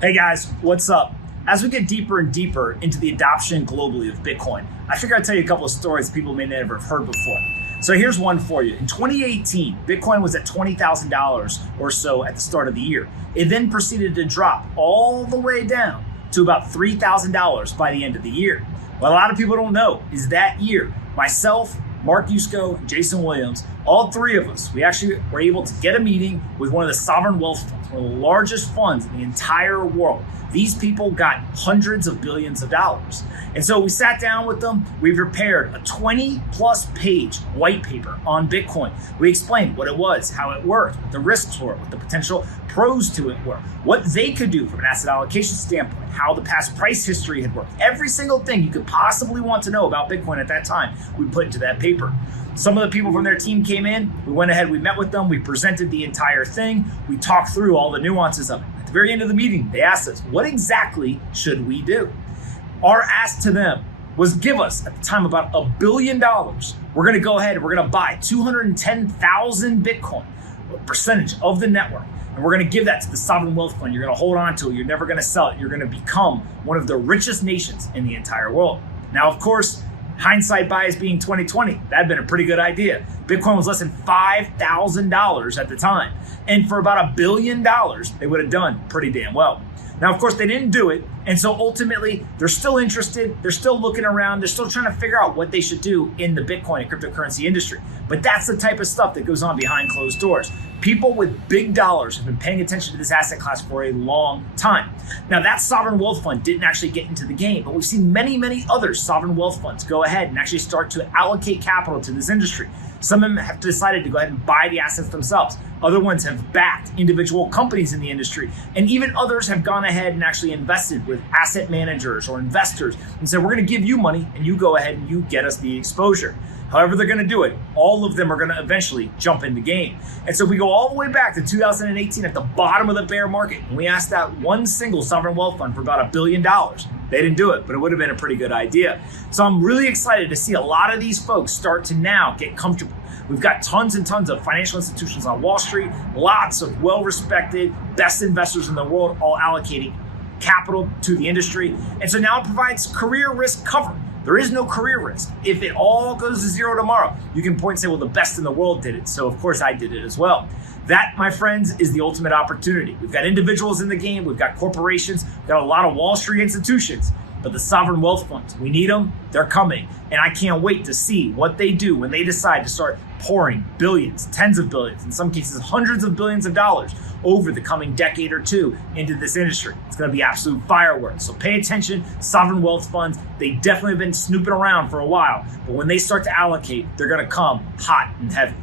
Hey guys, what's up? As we get deeper and deeper into the adoption globally of Bitcoin, I figured I'd tell you a couple of stories people may never have heard before. So here's one for you. In 2018, Bitcoin was at $20,000 or so at the start of the year. It then proceeded to drop all the way down to about $3,000 by the end of the year. What a lot of people don't know is that year, myself, Mark Yusko, and Jason Williams, all three of us, we actually were able to get a meeting with one of the sovereign wealth funds, one of the largest funds in the entire world. These people got hundreds of billions of dollars. And so we sat down with them. We prepared a 20+ page white paper on Bitcoin. We explained what it was, how it worked, what the risks were, what the potential pros to it were, what they could do from an asset allocation standpoint, how the past price history had worked. Every single thing you could possibly want to know about Bitcoin at that time, we put into that paper. Some of the people from their team came in, we went ahead, we met with them, we presented the entire thing, we talked through all the nuances of it. At the very end of the meeting, they asked us, what exactly should we do? Our ask to them was give us, at the time, about $1 billion. We're gonna go ahead and we're gonna buy 210,000 Bitcoin, a percentage of the network, and we're gonna give that to the sovereign wealth fund. You're gonna hold on to it, you're never gonna sell it. You're gonna become one of the richest nations in the entire world. Now, of course, hindsight bias being 2020, that'd been a pretty good idea. Bitcoin was less than $5,000 at the time. And for about $1 billion, they would have done pretty damn well. Now, of course, they didn't do it. And so ultimately, they're still interested. They're still looking around. They're still trying to figure out what they should do in the Bitcoin and cryptocurrency industry. But that's the type of stuff that goes on behind closed doors. People with big dollars have been paying attention to this asset class for a long time. Now, that sovereign wealth fund didn't actually get into the game, but we've seen many, many other sovereign wealth funds go ahead and actually start to allocate capital to this industry. Some of them have decided to go ahead and buy the assets themselves. Other ones have backed individual companies in the industry. And even others have gone ahead and actually invested with asset managers or investors and said, we're going to give you money and you go ahead and you get us the exposure. However they're going to do it, all of them are going to eventually jump in the game. And so we go all the way back to 2018 at the bottom of the bear market. And we asked that one single sovereign wealth fund for about $1 billion. They didn't do it, but it would have been a pretty good idea. So I'm really excited to see a lot of these folks start to now get comfortable. We've got tons and tons of financial institutions on Wall Street, lots of well-respected, best investors in the world, all allocating capital to the industry. And so now it provides career risk cover. There is no career risk. If it all goes to zero tomorrow, you can point and say, well, the best in the world did it. So of course I did it as well. That, my friends, is the ultimate opportunity. We've got individuals in the game. We've got corporations. We've got a lot of Wall Street institutions. But the sovereign wealth funds, we need them. They're coming. And I can't wait to see what they do when they decide to start pouring billions, tens of billions, in some cases hundreds of billions of dollars over the coming decade or two into this industry. It's going to be absolute fireworks. So pay attention, sovereign wealth funds. They definitely have been snooping around for a while. But when they start to allocate, they're going to come hot and heavy.